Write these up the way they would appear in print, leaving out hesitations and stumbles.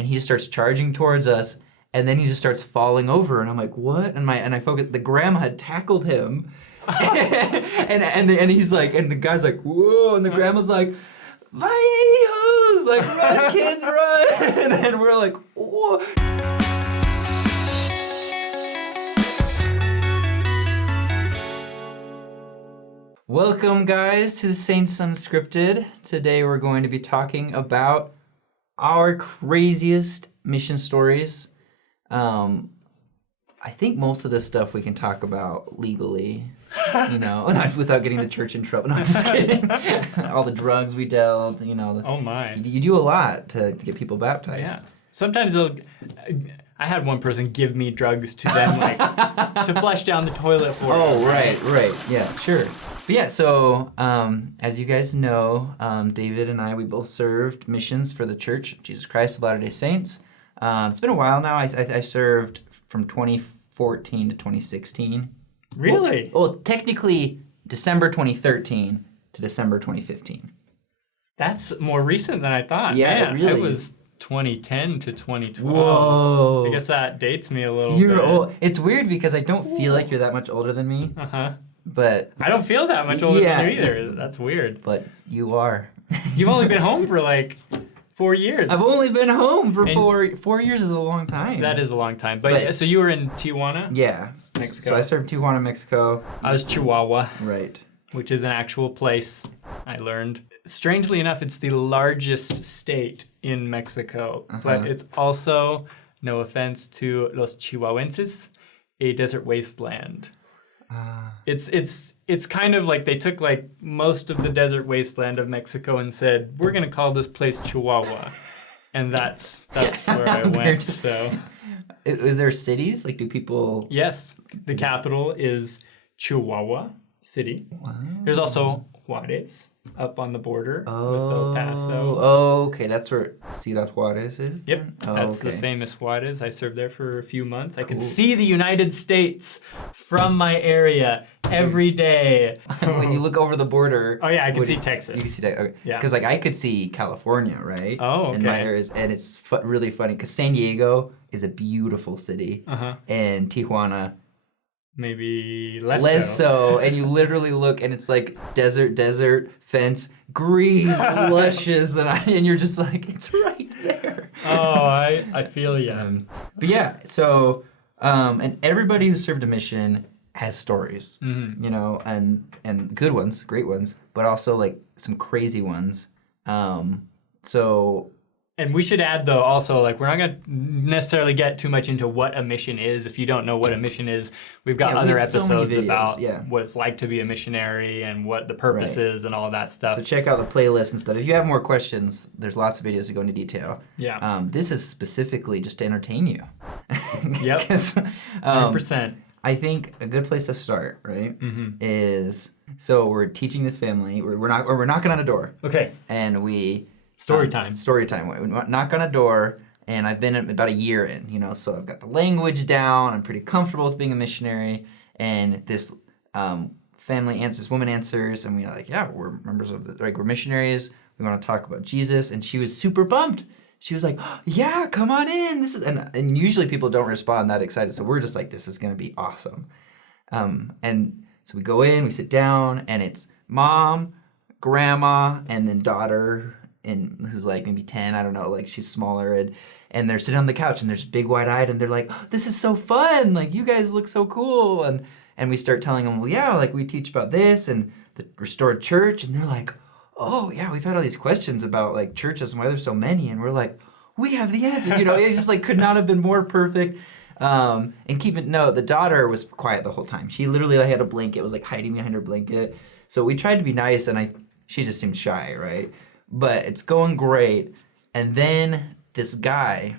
and he just starts charging towards us, and then he just starts falling over, and I'm like, what? And I focus. The grandma had tackled him, and he's like, and the guy's like, whoa, and the grandma's like, vaya hijos, like run kids run, and we're like, whoa. Welcome, guys, to the Saints Unscripted. Today we're going to be talking about our craziest mission stories. I think most of this stuff we can talk about legally, not without getting the church in trouble. No, I'm just kidding. All the drugs we dealt, Oh my. You do a lot to get people baptized. Yeah. Sometimes I had one person give me drugs to then to flush down the toilet for. Oh, right. Yeah, sure. But yeah, so as you guys know, David and I, we both served missions for the Church of Jesus Christ of Latter-day Saints. It's been a while now. I served from 2014 to 2016. Really? Well, technically December 2013 to December 2015. That's more recent than I thought. Yeah, Man, really. It was 2010 to 2012. Whoa. I guess that dates me a little You're bit. old. It's weird because I don't feel like you're that much older than me. Uh-huh. But I don't feel that much older than you either. That's weird. But you are. You've only been home for 4 years. I've only been home for 4 years is a long time. That is a long time. But so you were in Tijuana? Yeah. Mexico. So I served Tijuana, Mexico. I was Chihuahua. Right. Which is an actual place, I learned. Strangely enough, it's the largest state in Mexico, but it's also, no offense to los Chihuahuenses, a desert wasteland. It's kind of like they took most of the desert wasteland of Mexico and said, we're going to call this place Chihuahua. And that's where I went. So, is there cities? Do people... Yes, the capital is Chihuahua City. Wow. There's also Juarez up on the border with El Paso. Oh, okay. That's where Ciudad Juarez is? Yep, that's the famous Juarez. I served there for a few months. I could see the United States from my area every day. When you look over the border... Oh, yeah, I can see Texas. You can see Texas. Okay. Yeah. Because I could see California, right? Oh, okay. In my areas, and it's really funny because San Diego is a beautiful city. And Tijuana... Maybe less so. And you literally look and it's like desert, fence, green, luscious, and you're just like, it's right there. Oh, I feel you. But yeah, so, and everybody who served a mission has stories, and good ones, great ones, but also some crazy ones. And we should add, though, also, we're not going to necessarily get too much into what a mission is. If you don't know what a mission is, we've got other episodes about what it's like to be a missionary and what the purpose is and all that stuff. So check out the playlist and stuff. If you have more questions, there's lots of videos that go into detail. Yeah. This is specifically just to entertain you. Yep. 100%. I think a good place to start, right, is, so we're teaching this family, we're knocking on a door. Okay. And we... Story time. We knock on a door, and I've been about a year in, so I've got the language down. I'm pretty comfortable with being a missionary. And this woman answers, and we're like, yeah, we're members of we're missionaries. We want to talk about Jesus. And she was super pumped. She was like, yeah, come on in. And usually people don't respond that excited. So we're just like, this is going to be awesome. And so we go in, we sit down, and it's mom, grandma, and then daughter, and who's maybe 10, I don't know, she's smaller, and they're sitting on the couch, and they're big wide-eyed, and they're like, oh, this is so fun, you guys look so cool, and we start telling them, well, yeah, we teach about this, and the restored church, and they're like, oh, yeah, we've had all these questions about, churches and why there's so many, and we're like, we have the answer, it's just, could not have been more perfect. And keep it, no, the daughter was quiet the whole time. She literally had a blanket, was hiding behind her blanket, so we tried to be nice, and she just seemed shy, right? But it's going great, and then this guy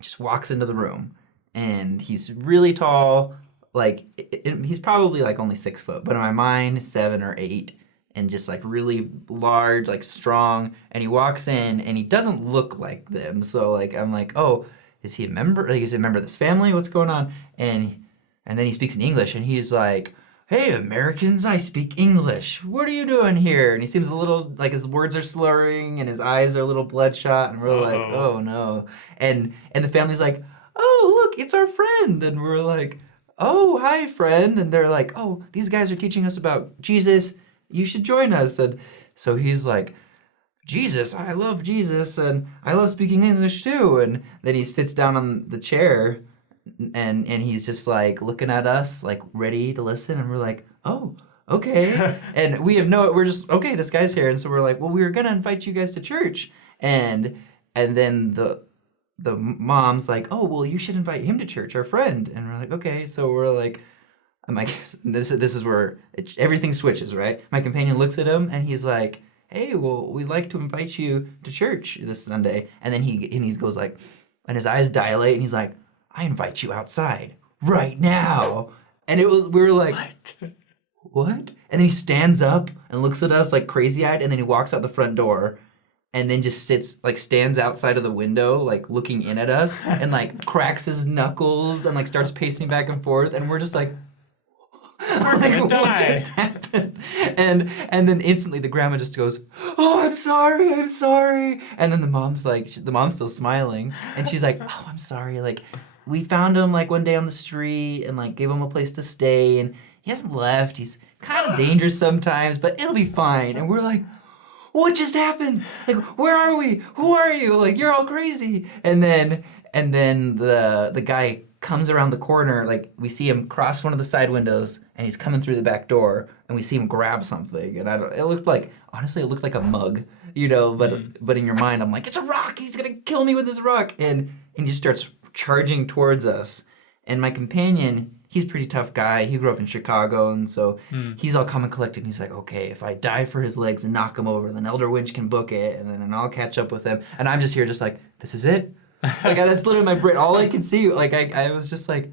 just walks into the room, and he's really tall, he's probably only 6 foot, but in my mind, 7 or 8, and just really large, strong, and he walks in, and he doesn't look like them, so I'm like, oh, is he a member? Is he a member of this family? What's going on? And then he speaks in English, and he's like, "Hey, Americans, I speak English. What are you doing here?" And he seems a little like his words are slurring and his eyes are a little bloodshot, and we're like, Uh-oh. "Oh no!" And the family's like, "Oh, look, it's our friend," and we're like, "Oh, hi, friend," and they're like, "Oh, these guys are teaching us about Jesus. You should join us." And so he's like, "Jesus, I love Jesus, and I love speaking English too." And then he sits down on the chair, and he's just like looking at us, like ready to listen, and we're like, "Oh, okay." And we're just okay. This guy's here, and so we're like, "Well, we were gonna invite you guys to church," and then the mom's like, "Oh, well, you should invite him to church, our friend." And we're like, "Okay." So we're like, I'm like, this is where everything switches, right? My companion looks at him and he's like, "Hey, well, we'd like to invite you to church this Sunday." And then he goes like, and his eyes dilate and he's like, "I invite you outside right now." And we were like, what? And then he stands up and looks at us like crazy eyed, and then he walks out the front door and then just stands outside of the window, like looking in at us, and like cracks his knuckles and like starts pacing back and forth, and we're just like, We're like, gonna what die. just happened? And then instantly the grandma just goes, "Oh, I'm sorry, I'm sorry." And then the mom's still smiling, and she's like, "Oh, I'm sorry. Like, we found him like one day on the street and like gave him a place to stay, and he hasn't left. He's kind of dangerous sometimes, but it'll be fine." And we're like, "What just happened? Like, where are we? Who are you? Like, you're all crazy." And then the guy comes around the corner, like we see him cross one of the side windows and he's coming through the back door and we see him grab something, and it looked like, honestly, it looked like a mug, but in your mind I'm like, "It's a rock, he's gonna kill me with this rock." And he just starts charging towards us. And my companion, he's a pretty tough guy. He grew up in Chicago, and so he's all calm and collected. And he's like, "Okay, if I dive for his legs and knock him over, then Elder Winch can book it, and then I'll catch up with him." And I'm just here just like, "This is it?" Like, that's literally my brain. All I can see, like, I was just like,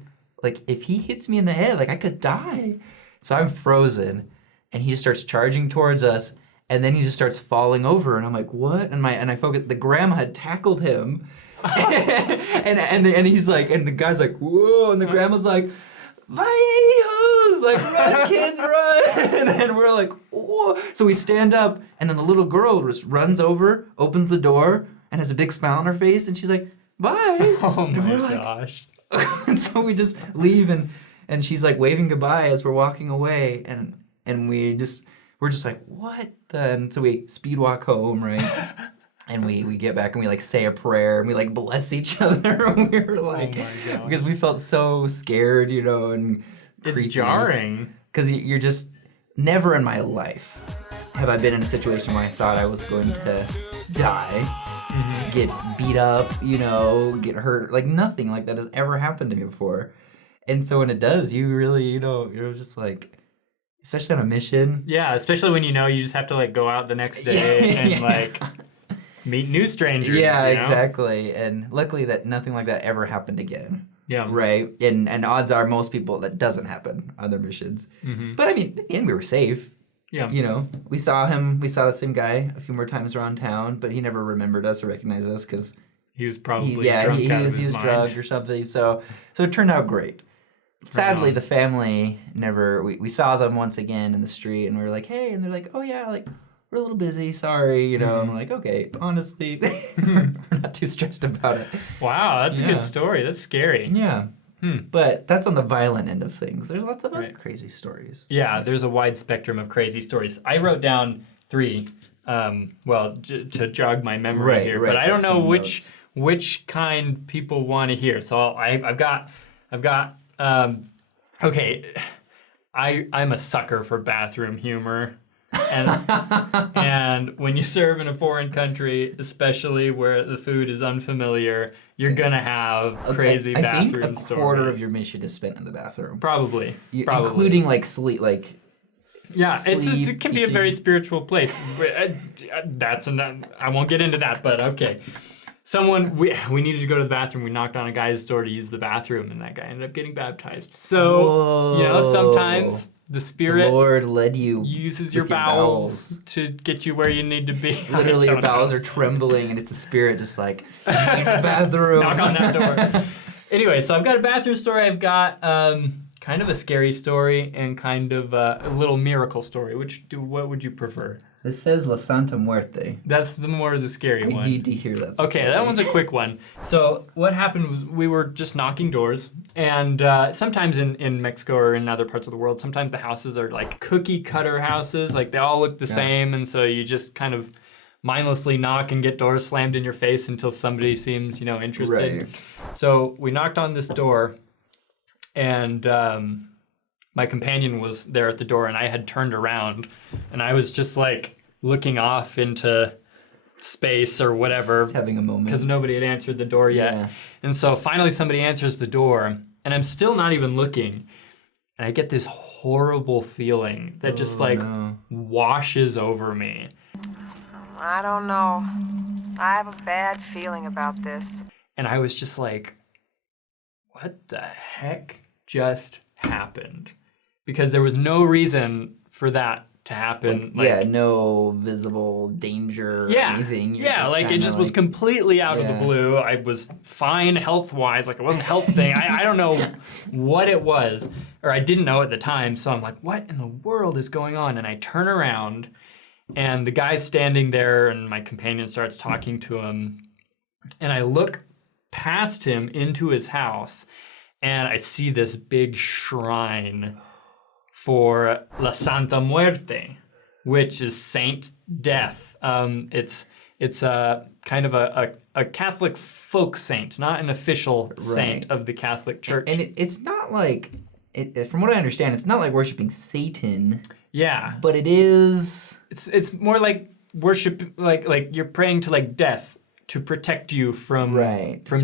if he hits me in the head, like, I could die. So I'm frozen, and he just starts charging towards us, and then he just starts falling over, and I'm like, "What?" And I focus. The grandma had tackled him, and he's like, and the guy's like, "Whoa!" And the grandma's like, "Vahijos!" Like, "Run, kids, run!" And we're like, "Whoa!" So we stand up, and then the little girl just runs over, opens the door, and has a big smile on her face, and she's like, "Bye." Oh And my we're like, gosh. and so we just leave, and she's like waving goodbye as we're walking away, and we're just like, "What the?" And so we speed walk home, right? And we get back and we like say a prayer and we like bless each other. And we were like, Oh my gosh. because we felt so scared, and creepy. It's jarring. Because you're just, never in my life have I been in a situation where I thought I was going to die. Get beat up, get hurt. Like, nothing like that has ever happened to me before. And so when it does, you really, you're just like, especially on a mission. Yeah, especially when you just have to like go out the next day and like meet new strangers. Yeah, you know? exactly. And luckily that nothing like that ever happened again. Yeah. Right? And odds are most people that doesn't happen on their missions. But I mean, in the end we were safe. Yeah. We saw the same guy a few more times around town, but he never remembered us or recognized us because he was probably drunk out of his he was mind. drugged or something. So it turned out great. Sadly, the family never. We saw them once again in the street, and we were like, "Hey," and they're like, "Oh yeah, like we're a little busy, sorry," And I'm like, "Okay, honestly, we're not too stressed about it." Wow, that's a good story. That's scary. Yeah. But that's on the violent end of things. There's lots of other crazy stories. Yeah, there's a wide spectrum of crazy stories. I wrote down 3, to jog my memory here, but I don't know which kind people want to hear. So I've got okay, I'm a sucker for bathroom humor. And when you serve in a foreign country, especially where the food is unfamiliar, you're gonna have crazy bathroom stories. I think a quarter of your mission is spent in the bathroom. Probably. Including like sleep, like. Yeah, sleep, it can be a very spiritual place. I won't get into that, but okay. We needed to go to the bathroom. We knocked on a guy's door to use the bathroom, and that guy ended up getting baptized. So, sometimes the Spirit, the Lord led you, uses your bowels to get you where you need to be. Literally, your bowels are trembling, and it's the Spirit just like, "In the bathroom." Knock on that door. Anyway, so I've got a bathroom story. I've got kind of a scary story and kind of a little miracle story. What would you prefer? This says La Santa Muerte. That's the scary one. I need to hear that story. Okay, that one's a quick one. So what happened was we were just knocking doors, and sometimes in Mexico or in other parts of the world, sometimes the houses are like cookie cutter houses, like they all look the same, and so you just kind of mindlessly knock and get doors slammed in your face until somebody seems, interested. Right. So we knocked on this door, and my companion was there at the door, and I had turned around, and I was just like looking off into space or whatever. Just having a moment. Because nobody had answered the door yet. Yeah. And so finally somebody answers the door, and I'm still not even looking. And I get this horrible feeling that just washes over me. I don't know. I have a bad feeling about this. And I was just like, what the heck just happened? Because there was no reason for that to happen. No visible danger or anything. It just was completely out of the blue. I was fine health-wise, like it wasn't a health thing. I don't know what it was, or I didn't know at the time, so I'm like, what in the world is going on? And I turn around, and the guy's standing there, and my companion starts talking to him, and I look past him into his house, and I see this big shrine for La Santa Muerte, which is Saint Death. It's a kind of a Catholic folk saint, not an official saint of the Catholic Church. And it's not like, from what I understand, it's not like worshiping Satan. Yeah, but it is. It's more like worship, like you're praying to like death to protect you from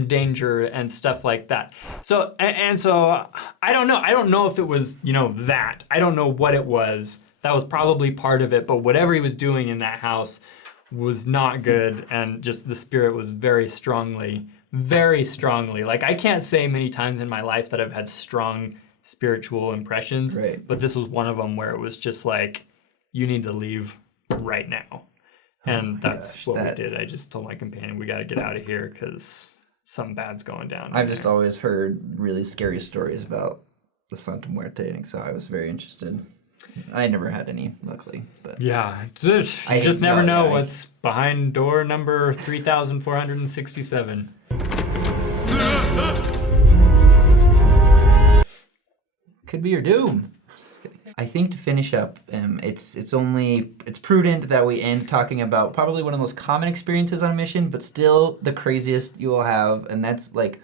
danger and stuff like that. So so I don't know. I don't know if it was that. I don't know what it was. That was probably part of it. But whatever he was doing in that house was not good, and just the spirit was very strongly. Like I can't say many times in my life that I've had strong spiritual impressions. Right. But this was one of them where it was just like, you need to leave right now. And that's what we did. I just told my companion, we got to get out of here because something bad's going down. I've just always heard really scary stories about the Santa Muerte, so I was very interested. I never had any, luckily. But yeah, you just never know what's behind door number 3467. Could be your doom. I think to finish up, it's prudent that we end talking about probably one of the most common experiences on a mission, but still the craziest you will have, and that's like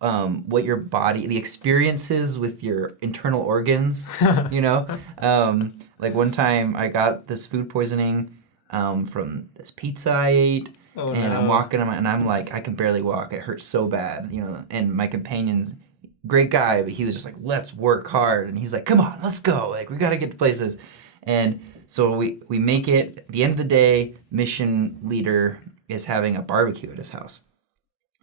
what your body, the experiences with your internal organs, like one time I got this food poisoning from this pizza I ate, I'm walking and I'm like, I can barely walk, it hurts so bad, and my companion's great guy, but he was just like, let's work hard. And he's like, come on, let's go. Like, we got to get to places. And so we make it. At the end of the day, mission leader is having a barbecue at his house.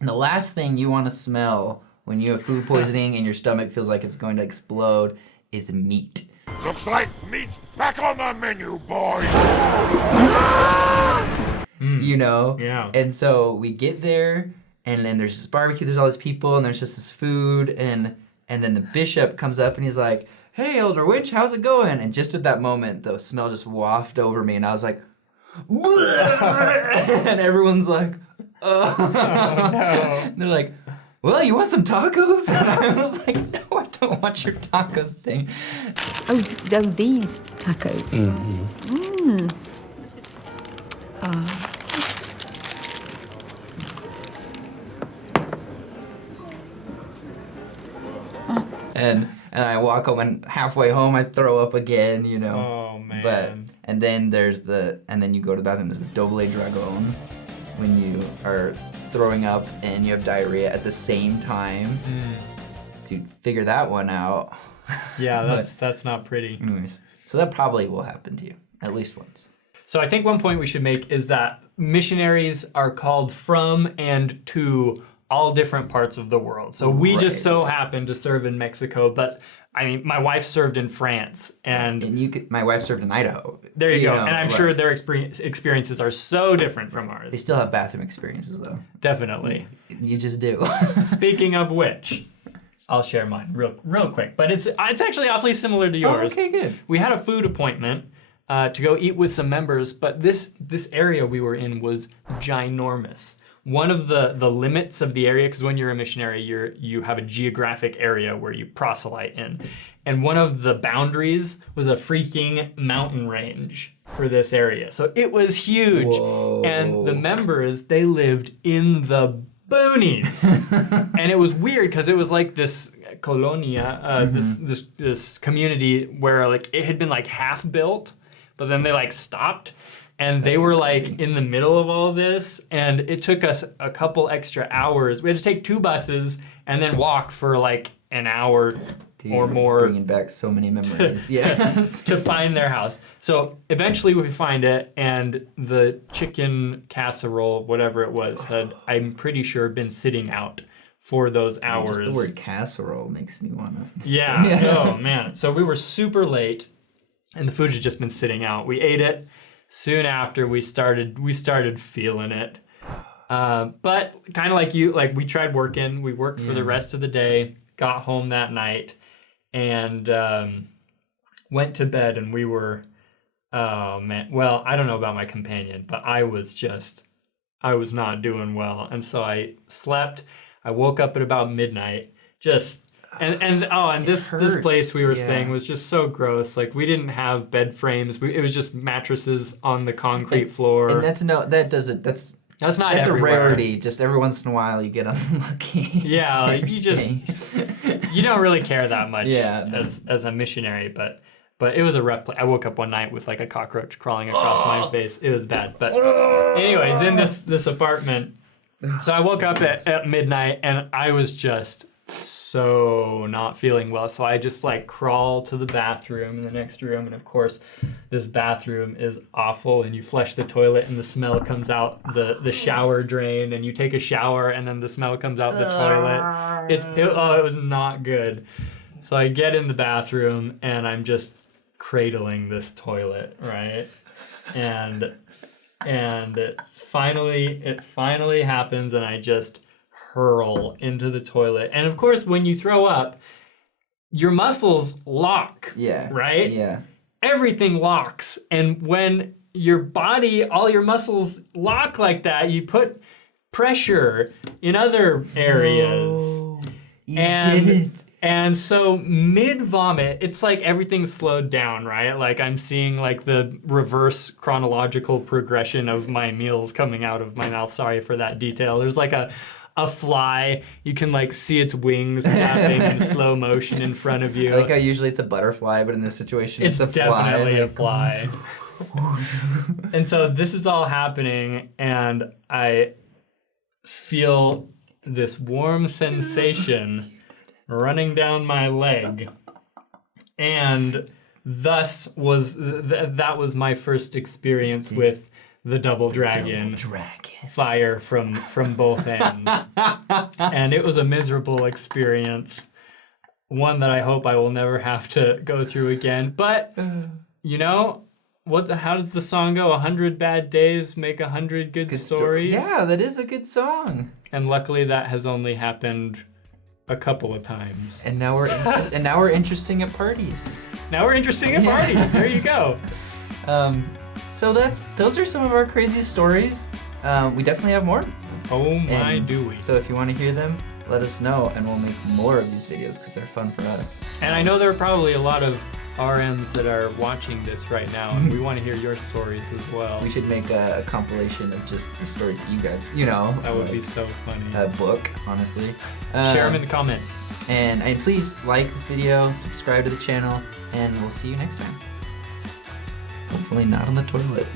And the last thing you want to smell when you have food poisoning and your stomach feels like it's going to explode is meat. Looks like meat's back on the menu, boys! Yeah. And so we get there, and then there's this barbecue, there's all these people, and there's just this food, and then the bishop comes up and he's like, hey, Elder Winch, how's it going? And just at that moment, the smell just wafted over me, and I was like, and everyone's like, oh no. And they're like, well, you want some tacos? And I was like, no, I don't want your tacos thing. Oh, these tacos. Mm-hmm. And I walk home, and halfway home I throw up again, Oh man. But and then you go to the bathroom. There's the doble dragon when you are throwing up and you have diarrhea at the same time. To figure that one out. Yeah, that's not pretty. Anyways, so that probably will happen to you at least once. So I think one point we should make is that missionaries are called from and to all different parts of the world. So we just so happen to serve in Mexico, but I mean, my wife served in France, and my wife served in Idaho. There you go. And I'm sure their experiences are so different from ours. They still have bathroom experiences, though. Definitely. You just do. Speaking of which, I'll share mine real quick, but it's actually awfully similar to yours. Oh, okay, good. We had a food appointment to go eat with some members, but this area we were in was ginormous. One of the limits of the area, because when you're a missionary, you have a geographic area where you proselyte in, and one of the boundaries was a freaking mountain range for this area. So it was huge. Whoa. And the members, they lived in the boonies. And it was weird because it was like this colonia, this community where like it had been like half built, but then they like stopped. And they were like in the middle of all this, and it took us a couple extra hours. We had to take 2 buses and then walk for like an hour or more. Bringing back so many memories. Yeah. To find their house. So eventually we find it, and the chicken casserole, whatever it was, had, I'm pretty sure, been sitting out for those hours. Just the word casserole makes me want to. Yeah. Oh, man. So we were super late, and the food had just been sitting out. We ate it. Soon after, we started feeling it. But kind of like you, like we tried working. We worked for the rest of the day, got home that night, and went to bed, and we were, oh man, well, I don't know about my companion, but I was not doing well. And so I slept. I woke up at about midnight, and this place we were staying was just so gross. Like we didn't have bed frames. It was just mattresses on the concrete floor. And that's not everywhere. a rarity. Just every once in a while you get unlucky. Yeah, like you don't really care that much Yeah, as a missionary, but it was a rough place. I woke up one night with like a cockroach crawling across my face. It was bad. But anyways, in this apartment, so I woke up at midnight, and I was just so not feeling well. So I just like crawl to the bathroom in the next room, and of course this bathroom is awful, and you flush the toilet and the smell comes out the shower drain, and you take a shower and then the smell comes out the toilet. It was not good. So I get in the bathroom and I'm just cradling this toilet, right? And it finally happens, and I just hurl into the toilet. And of course, when you throw up, your muscles lock. Yeah. Right? Yeah. Everything locks. And when your body, all your muscles lock like that, you put pressure in other areas. Oh, you did it. And so mid-vomit, it's like everything's slowed down, right? Like I'm seeing like the reverse chronological progression of my meals coming out of my mouth. Sorry for that detail. There's like a fly. You can like see its wings flapping in slow motion in front of you. I like how usually it's a butterfly, but in this situation it's a fly. Definitely a fly. And so this is all happening, and I feel this warm sensation running down my leg, and thus that was my first experience with the double dragon. Fire from both ends. And it was a miserable experience, one that I hope I will never have to go through again. But you know how does the song go? 100 bad days make 100 good stories. Yeah, that is a good song. And luckily that has only happened a couple of times. And now we're interesting at parties. Now we're interesting at parties. There you go. So those are some of our craziest stories. We definitely have more. Oh my, do we. So if you want to hear them, let us know, and we'll make more of these videos because they're fun for us. And I know there are probably a lot of RMs that are watching this right now, and we want to hear your stories as well. We should make a compilation of just the stories that you guys, That would be so funny. A book, honestly. Share them in the comments. And please like this video, subscribe to the channel, and we'll see you next time. Hopefully not on the toilet.